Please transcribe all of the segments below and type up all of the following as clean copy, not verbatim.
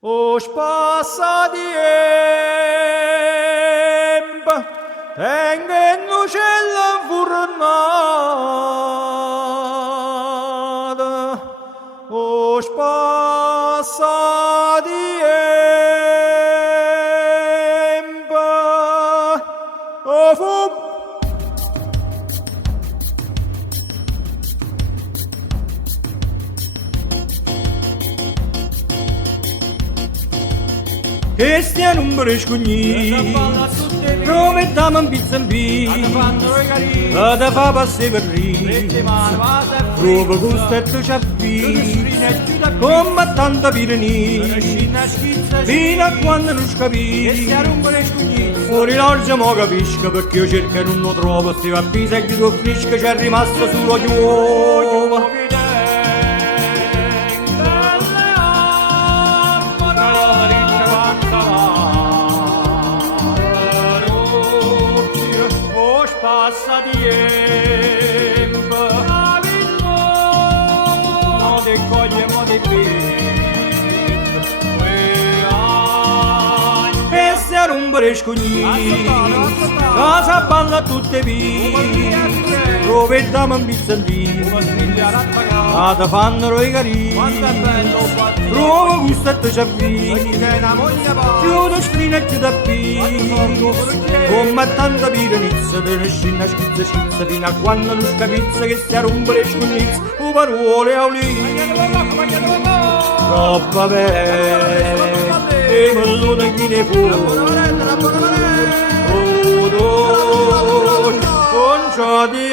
Os passatiempo tengono l'uccello infurnato. Os passatiempo o fu. Che stiano un brescugni, promettiamo un pizza in la da fa passi per ri, prova gusto e tu c'avvi, come tanta pireni, fino a quando non scapì, fuori l'orgia mo capisco perché io cerco e non lo trovo, sti va a pisa e gli do finisco c'è rimasto solo io. Passatiempo, no te coglie, mo te vedo, e se a rompere scogni, casa balla tutte vite, provettiamo un pizzandino, la te fanno i carini, prova gusto e te c'avvi, chiudo strina e chiudo a come tanta piranizza, te ne scina schizza schizza, fino a quando non scapizza che si a rompere scognizza, o parole a lì, troppa bene, e mellone chi ne fu, con ciò di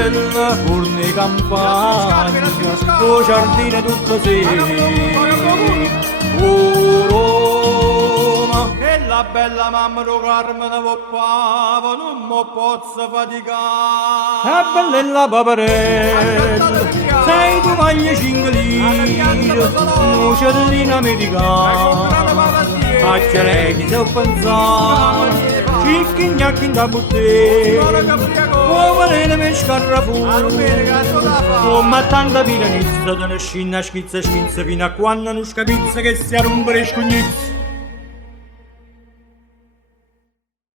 ella, forni campagna, lo giardino tutto sì, la bella mamma do Carmine voppava, non mo posso faticare. È bella paperella, sei tu maglia 5 lire, uccellina americana, faccia lei chi se ho pensato, cicchi gnacchi da bottega, come ne mi scarra fuori, come tanta piranizza, te ne scina schizza schizza, fino a quando non scapizza che si a rompere scognizza.